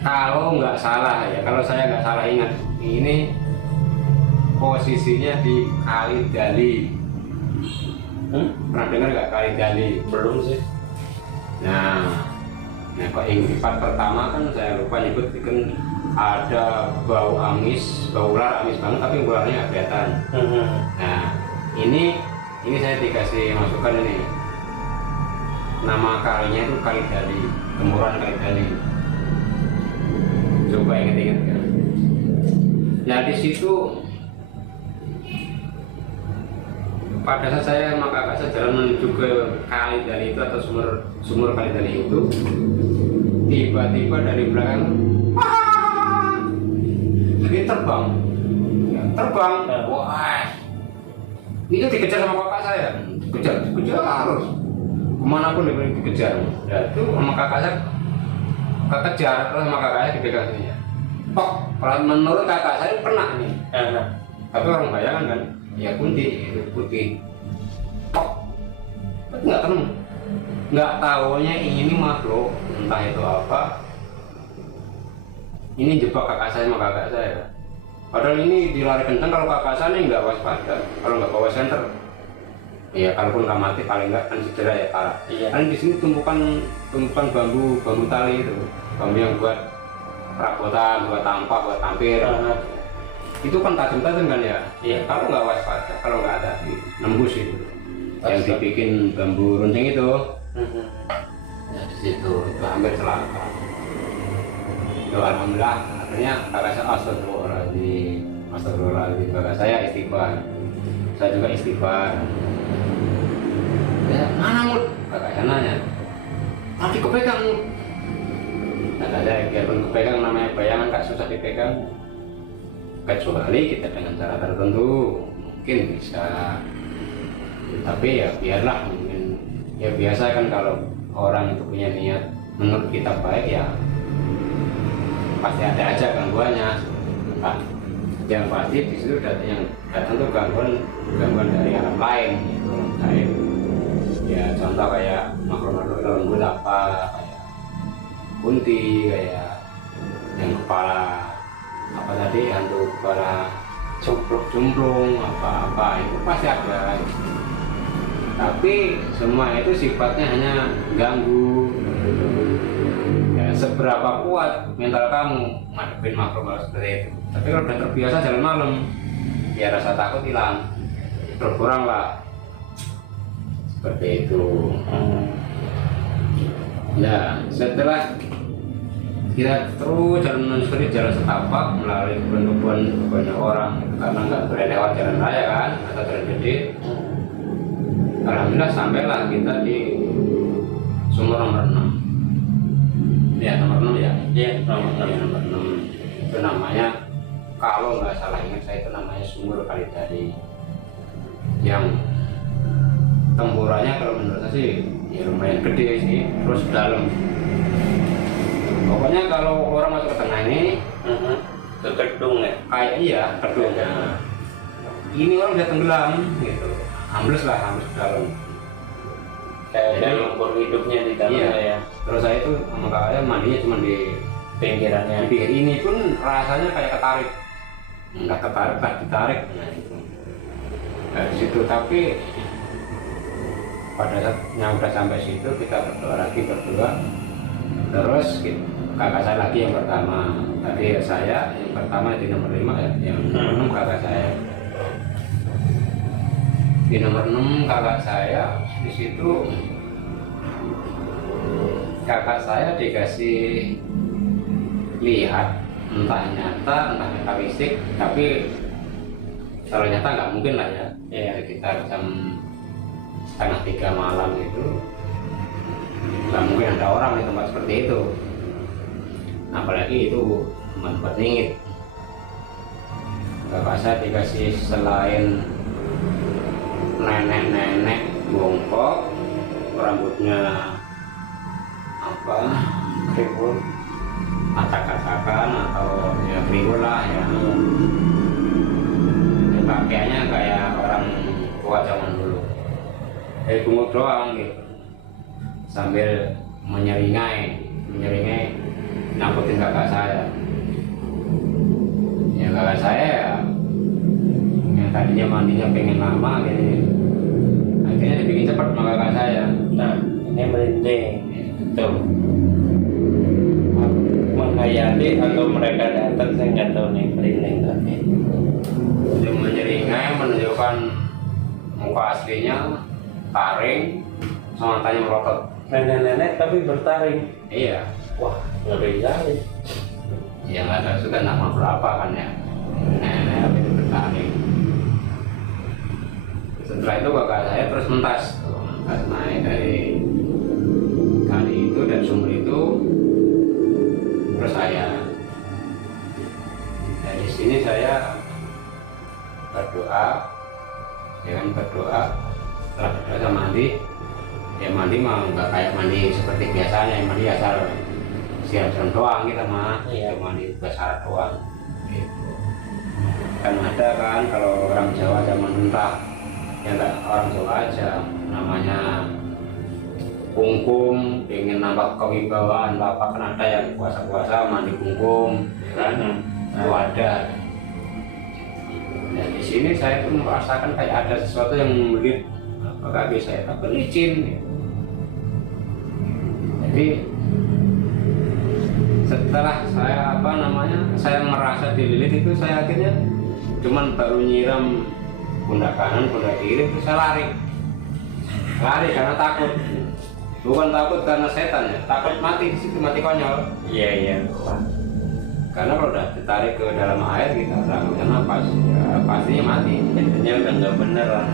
kalau nggak salah ya, kalau saya nggak salah ingat, ini posisinya di Kali Dali. Pernah dengar nggak Kali Dali? Belum sih. Nah kok yang di part pertama kan saya lupa nyebut, kan ada bau amis, bau ular amis banget, tapi ularnya nggak kelihatan. Nah ini saya dikasih masukan ini, nama kalinya itu Kali Dali, Tempuran Kali Dali. Coba ingat-ingat kan. Nah di situ pada saat saya sama kakak saya jalan menuju ke Kali Dali itu atau sumur Kali Dali itu, tiba-tiba dari belakang dia terbang, wah, ini dikejar sama kakak saya, dikejar harus, kemanapun dia dikejar. Ya itu sama kakak saya kekejar terus sama kakaknya dipegang sini ya. Kok kalau menurut kakak saya pernah nih. Tapi orang bayangan kan, ya kunti itu putih. Kok nggak tenang, nggak tahunya ini makhluk entah itu apa. Ini jebak kakak saya sama kakak saya. Padahal ini dilari kencang, kalau kakak saya ini nggak waspada, kalau nggak bawa senter. Ya kalaupun nggak mati paling nggak kan cedera ya parah. Iya. Kan di sini tumpukan bambu tali itu, bambu yang buat perabotan, buat tampah, buat tampir. Itu kan tajam-tajam kan ya. Iya. Kalau nggak waspada, kalau nggak ada nembus itu. Yang dibikin bambu runcing itu. Ya di situ itu hampir celaka. Ya, alhamdulillah akhirnya kakak saya astagfirullahaladzim, kakak saya istighfar, saya juga istighfar. Ya, mana Mut? Kakak saya nanya, tadi kepegang Mut. Kakak saya, biarpun kepegang namanya bayangan gak susah dipegang, kecuali kita dengan cara tertentu mungkin bisa. Tapi ya biarlah, mungkin ya biasa kan kalau orang itu punya niat menurut kita baik ya pasti ada aja gangguannya. Nah, yang pasti di situ yang datang tuh gangguan dari alam lain gitu. Kayak ya contoh kayak makhluk-makhluk lembut apa, kayak kunti, kayak yang kepala apa tadi, hantu kepala cumplung apa itu pasti ada. Tapi semua itu sifatnya hanya ganggu. Ya, seberapa kuat mental kamu ngadepin makhluk seperti itu. Tapi kalau udah terbiasa jalan malam, ya rasa takut hilang, berkurang lah. Seperti itu. Ya, setelah kita terus jalan seperti jalan setapak melalui kebun-kebun banyak orang, karena nggak boleh lewat jalan raya kan, atau jalan gede. Alhamdulillah sampailah kita di sumur nomor 6. Ya, nomor 6 ya? Iya, nomor 6. Ya, nomor 6. Itu namanya, kalau nggak salah ingat saya, itu namanya sumur Kalidari. Yang tempurannya kalau menurut saya sih ya lumayan gede sih, terus dalam. Pokoknya kalau orang masuk ke tengah ini, ke gedung ya? kayak iya, gedungnya. Ini orang udah tenggelam gitu. Ambles ke dalam. Kayak ada lumpur hidupnya di dalamnya ya. Terus saya itu sama kakaknya mandinya cuma di Pinggirannya. pinggir ini pun rasanya kayak ketarik. Enggak ketarik, tak ditarik. Nah itu. Dari situ, tapi pada saat yang udah sampai situ kita berdoa lagi berdua. Terus kakak saya lagi yang pertama. Tadi saya yang pertama di nomor 5 ya, yang nomor 6 kakak saya. Di nomor 6 kakak saya, di situ kakak saya dikasih lihat, entah nyata entah metafisik, tapi kalau nyata nggak mungkin lah ya. Sekitar jam 2:30 malam itu nggak mungkin ada orang di tempat seperti itu, apalagi itu tempat ningit. Kakak saya dikasih selain nenek-nenek bongkok, rambutnya apa, kriwul, acak-acakan atau ya kriwul lah ya. Pakaiannya kayak orang tua zaman dulu, bungkuk doang gitu, sambil menyeringai nakutin kakak saya. Ya kakak saya ya, yang tadinya mandinya pengen lama gitu, akhirnya dibikin cepat sama kakak saya. Nah, ini merinding. Tuh. Menghayati atau mereka datang, saya nggak tahu nih, merinding tapi. Dia menyeringai, menunjukkan muka aslinya, taring, sama matanya melotot. Nenek-nenek tapi bertaring. Iya. Wah, ngeri sekali. Ya nggak tahu sudah nama berapa kan ya. Nenek tapi itu bertaring. Setelah itu kakak saya terus mentas, naik dari kali itu dan sumur itu, terus saya dari sini saya berdoa, setelah berdoa saya mandi mau nggak kayak mandi seperti biasanya, mandi asal siaran doang kita mah, Iya. cuma di syarat doang. Gitu. Kan ada kan kalau orang Jawa zaman entah, ya enggak orang Jawa aja, namanya kungkum, pengen nambah kewibawaan bapak, kan ada yang puasa-puasa mandi kungkum, ya kan? Itu ada. Dan di sini saya tuh merasakan kayak ada sesuatu yang membelit kaki saya, tapi licin. Jadi setelah saya saya merasa dililit itu, saya akhirnya cuman baru nyiram pundak kanan, pundak kiri, terus saya lari karena takut. Bukan takut karena setan ya, takut mati di situ, mati konyol. Iya. Karena kalau udah ditarik ke dalam air kita udah nggak bisa napas, ya pastinya mati. Intinya udah nggak bener lah.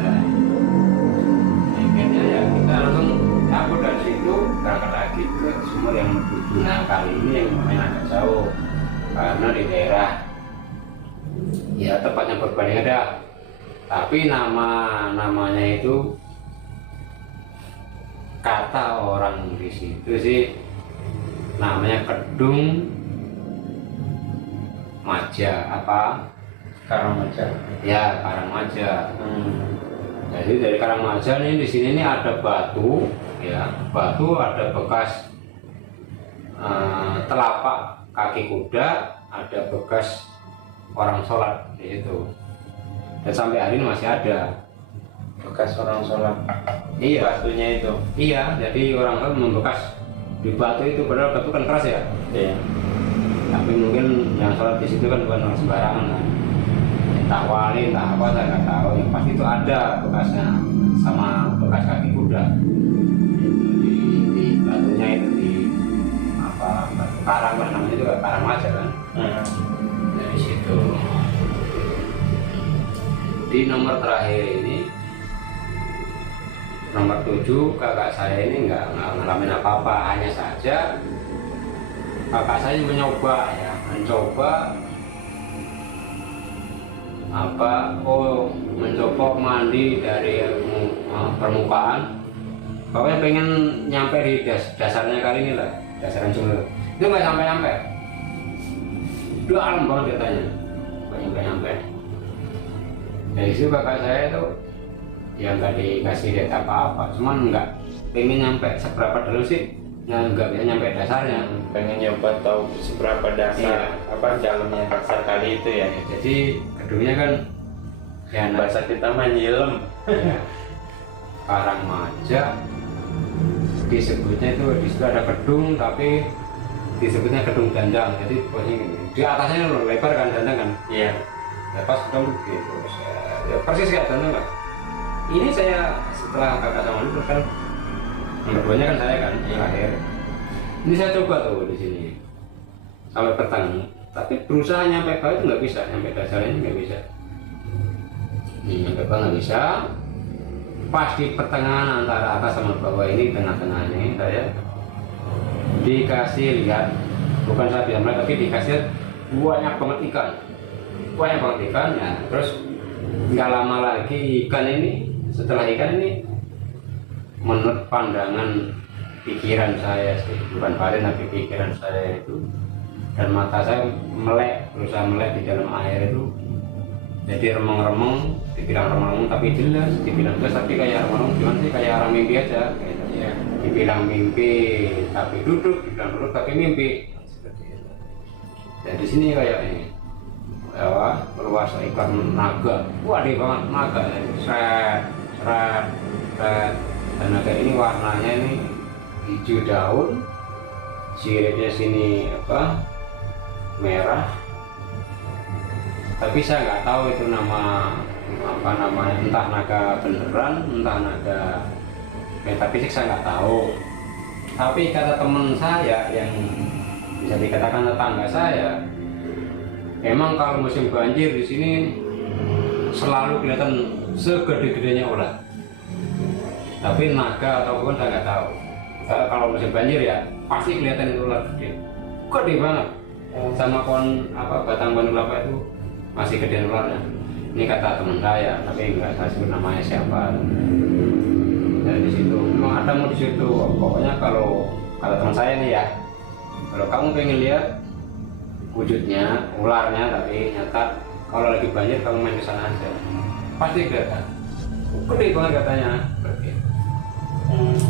Akhirnya ya kita langsung cabut dari situ, berangkat lagi ke sumur yang menuju. Nah kali ini yang lumayan agak jauh, karena di daerah ya tempatnya berbanding ada, tapi namanya itu kata orang di situ sih namanya Kedung Maja apa? Karangmaja. Ya Karangmaja. Hmm. Jadi dari Karangmaja nih di sini nih ada batu, ya batu ada bekas telapak kaki kuda, ada bekas orang sholat di situ. Dan sampai hari ini masih ada Bekas orang sholat. Iya, Batunya itu. iya. Jadi orang kan membekas di batu itu, padahal batu kan keras ya. Iya. Tapi mungkin yang sholat di situ kan bukan orang sembarangan kan. Entah wali, entah apa, saya nggak tahu. Yang pasti itu ada bekasnya sama bekas kaki kuda. Itu di batunya itu di apa batu karang kan namanya juga Karangmaja kan. Dari situ. Di nomor terakhir ini, nomor 7, kakak saya ini nggak ngalamin apa-apa, hanya saja kakak saya mencoba mencoba mandi dari permukaan, pokoknya pengen nyampe di dasarnya kali ini lah, dasaran sumur itu nggak sampai dalam banget katanya, nggak nyampe. Dari situ kakak saya itu ya nggak dikasih lihat apa-apa, cuman nggak pengen nyampe seberapa dulu sih, yang nggak bisa nyampe dasarnya. Pengen nyoba tahu seberapa dasar apa dalamnya dasar kali itu ya. Jadi kedungnya kan ya Bahasa kita mah nyilem. ya, Karangmaja disebutnya itu di situ ada kedung, tapi disebutnya kedung dandang. Jadi posisi di atasnya lebar kan, dandang kan. Iya. Lepas kedung gitu. Ya, persis kayak dandang lah. Ini saya setelah kakak sama itu kan nomor 2-nya kan saya kan terakhir. Ini saya coba tuh di sini sampai petang, tapi berusaha nyampe bawah itu nggak bisa, nyampe dasarnya nggak bisa. Nyampe bawah nggak bisa. Pas di pertengahan antara atas sama bawah ini, tengah-tengah ini saya dikasih lihat, bukan saya bisa melihat, tapi dikasih lihat banyak banget ikan ya. Terus nggak lama lagi ikan ini, setelah ikan ini menurut pandangan pikiran saya sih, bukan batin tapi pikiran saya itu, dan mata saya berusaha melek di dalam air itu, jadi remeng-remeng, dibilang remeng-remeng tapi jelas, dibilang jelas tapi kayak remeng-remeng, cuman sih kayak orang mimpi aja gitu. Ya. Dibilang mimpi tapi duduk, dibilang duduk tapi mimpi seperti itu. Dan di sini kayak ini luas ekor naga, waduh banget naga, seret, dan naga ini warnanya ini hijau daun, siripnya sini merah, tapi saya nggak tahu itu namanya, entah naga beneran, entah naga metafisik, saya nggak tahu. Tapi kata teman saya yang bisa dikatakan tetangga saya, emang kalau musim banjir di sini selalu kelihatan segede-gedenya ular. Tapi naga ataupun saya nggak tahu. Kalau musim banjir ya pasti kelihatan itu ular gede banget. Sama batang pohon kelapa itu masih gede ularnya. Ini kata teman saya, tapi nggak saya sebut namanya siapa. Dari situ memang ada mau di situ. Pokoknya kalau kata teman saya nih ya, Kalau kamu pengen lihat wujudnya, ularnya, tapi nyata kalau lagi banjir kamu main ke sana aja, pasti kelihatan. Gede banget katanya.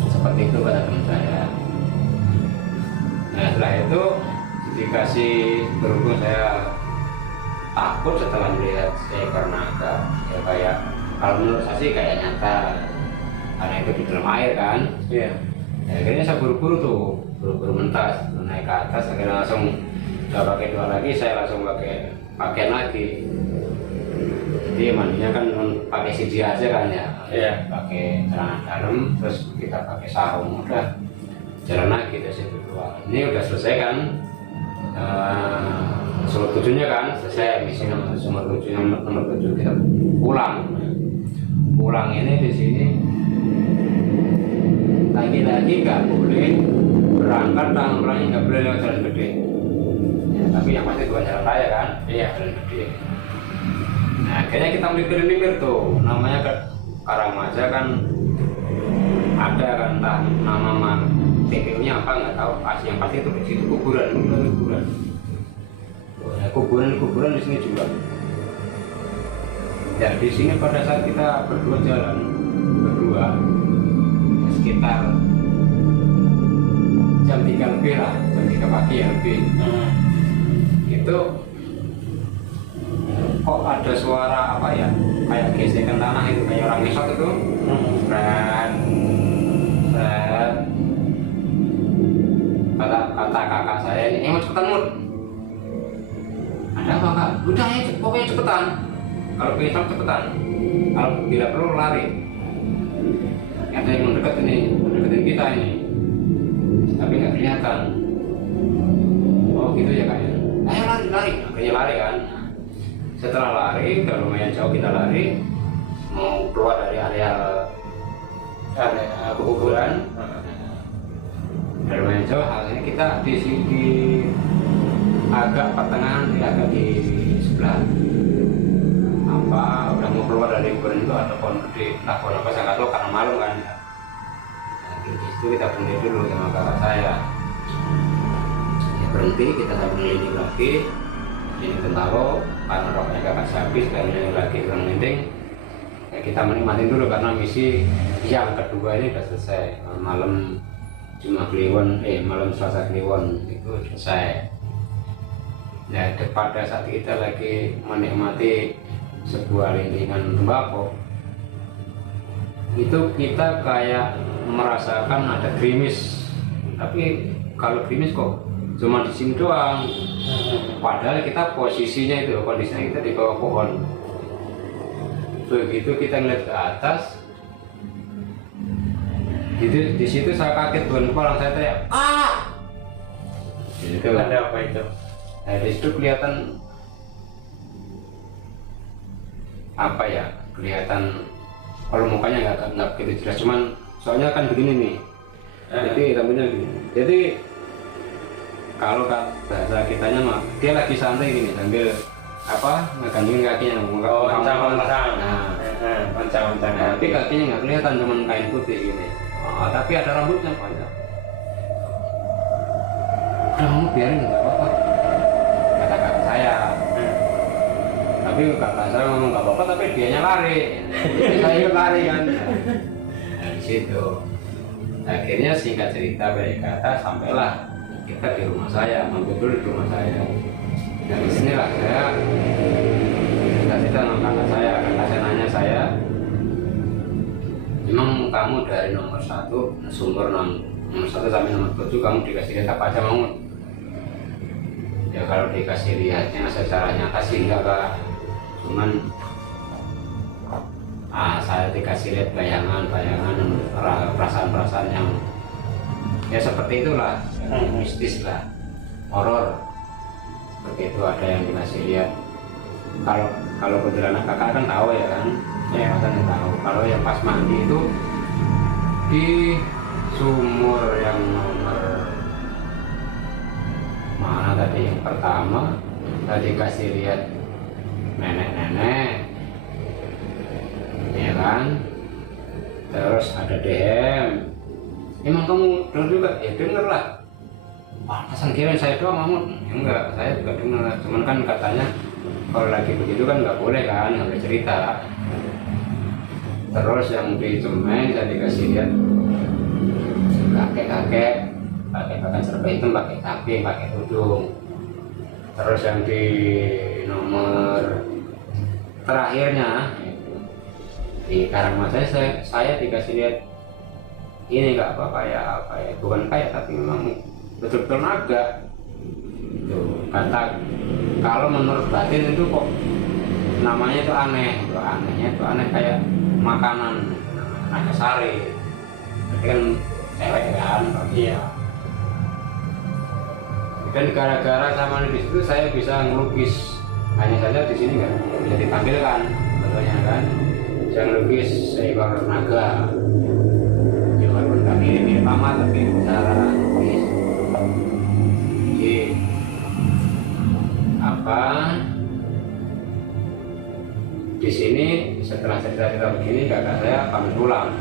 Seperti itu kata teman saya. Nah setelah itu dikasih, berhubung saya takut setelah melihat seekor naga, ya kayak kalau menurut saya sih kayak nyata, karena itu di dalam air kan. Iya. Ya, akhirnya saya buru-buru tuh, buru-buru mentas, naik ke atas, akhirnya langsung udah pakai dua lagi, saya langsung pakai pakaian lagi. Jadi mandinya kan pakai CD aja kan ya, Iya. pakai celana dalam, terus kita pakai sarung, udah jalan lagi dari situ doang. Ini udah selesai kan, nomor 7-nya kan, selesai misi nomor 7 kita pulang. Pulang ini di sini lagi-lagi nggak boleh berangkat, orangnya nggak boleh lewat jalan gede. Ya, tapi yang pasti bukan jalan raya kan, Iya. jalan gede. Nah, akhirnya kita melipir-lipir tuh, namanya ke Karangmaja kan ada kan, entah nama TPU-nya apa nggak tahu, pasti yang pasti itu di situ kuburan. Ya, kuburan di sini juga. Ya di sini pada saat kita berdua jalan, ya, sekitar jam 3 lebih lah, jam 3 pagi ya lebih. Itu kok ada suara apa ya, kayak gesekan tanah itu, kayak orang ngesot itu. Kata kakak saya ini, mau cepetan Mut. Ada apa kak? Udah ya, pokoknya cepetan. Kalau pengen cepetan, kalau tidak perlu lari. Ada yang mendeketin kita ini, tapi nggak kelihatan. Oh gitu ya kak ya. Ayo lari, akhirnya lari kan. Setelah lari, udah lumayan jauh kita lari, mau keluar dari area kuburan. Udah lumayan jauh, akhirnya kita di sini agak pertengahan, agak di sebelah apa, udah mau keluar dari kuburan itu ada pohon gede, entah pohon apa saya nggak tahu karena malam kan. Nah, di situ kita berhenti dulu sama kakak saya. Ya, berhenti, kita sambil liling lagi. Ini Tentaro, karena rokoknya kakak saya habis, kita liling lagi kurang penting. Ya, kita menikmati dulu karena misi yang kedua ini udah selesai. Malam Jumat Kliwon, malam Selasa Kliwon itu selesai. Ya, pada saat kita lagi menikmati sebuah lintingan tembakau, itu kita kayak merasakan ada gerimis. Tapi kalau gerimis kok cuma di sini doang, padahal kita posisinya itu, kondisinya kita di bawah pohon. Begitu kita ngeliat ke atas, di situ saya kaget, bukan kepala saya teriak, ah! Itu Ada apa itu? Nah, di situ kelihatan apa ya? Kelihatan kalau mukanya nggak begitu jelas, cuman soalnya kan begini nih. Jadi rambutnya gini. Jadi kalau bahasa kitanya mah dia lagi santai gini sambil apa, ngegandungin kakinya, Mancang-mancang. Nah, Mancang-mancang. tapi kakinya nggak kelihatan, cuman kain putih gini. Oh, tapi ada rambutnya banyak. Udah kamu biarin, nggak apa-apa, kata kakak saya. Tapi kakak saya ngomong nggak apa-apa, tapi dianya lari. Saya ikut lari kan. Nah, di situ akhirnya singkat cerita dari kata sampailah kita di rumah saya, mampir dulu di rumah saya. Dari sinilah saya cerita sama kakak saya nanya saya, memang kamu dari nomor 1 sumber nomor 1 sampai nomor 7 kamu dikasih lihat apa aja mau? Ya kalau dikasih lihatnya secara nyata sih enggak kak, cuman saya dikasih lihat bayangan-bayangan, perasaan-perasaan yang ya seperti itulah, mistis lah, horor. Seperti itu ada yang dikasih lihat. Kalau kuntilanak kakak kan tahu ya kan, ya kan tahu. Kalau yang pas mandi itu di sumur yang nomor mana tadi, yang pertama tadi kasih lihat nenek-nenek, ya kan. Terus ada DM. Emang kamu dengar juga? Ya denger lah. pantasan kirain saya doang Mahmud. Enggak, saya juga dengar. Cuman kan katanya kalau lagi begitu kan nggak boleh kan, nggak boleh cerita. Terus yang di Cemeng saya dikasih lihat kakek-kakek pakai serba hitam, pakai tapi pakai tudung. Terus yang di nomor terakhirnya di Karangmas saya dikasih lihat ini nggak apa ya bukan kayak tapi memang betul-betul naga. Tuh, kata kalau menurut batin itu kok namanya itu aneh, anehnya itu aneh kayak makanan naga sari. Berarti kan cewek kan? Iya. Dan gara-gara sama di situ saya bisa ngelukis, hanya saja di sini nggak bisa ditampilkan fotonya kan. Saya ngelukis seekor naga. Ya walaupun nggak mirip-mirip amat tapi cara ngelukis. Jadi apa? Di sini setelah cerita-cerita begini kakak saya pamit pulang.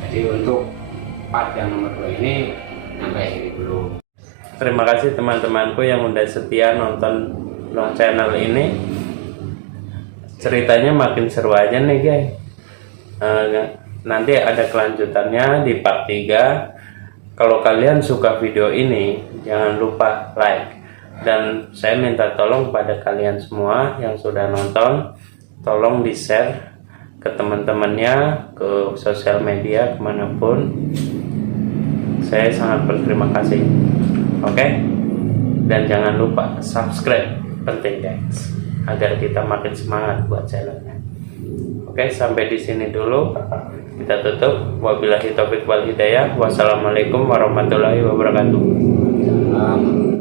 Jadi untuk part yang nomor 2 ini sampai sini dulu. Terima kasih teman-temanku yang udah setia nonton channel ini. Ceritanya makin seru aja nih guys. Nanti ada kelanjutannya di part 3. Kalau kalian suka video ini, jangan lupa like. Dan saya minta tolong pada kalian semua yang sudah nonton, tolong di share ke teman-temannya, ke sosial media, kemanapun. Saya sangat berterima kasih. Oke, dan jangan lupa subscribe, penting guys, agar kita makin semangat buat channelnya. Oke, sampai di sini dulu, kita tutup. Wabillahi taufiq wal hidayah. Wassalamualaikum warahmatullahi wabarakatuh. Salam.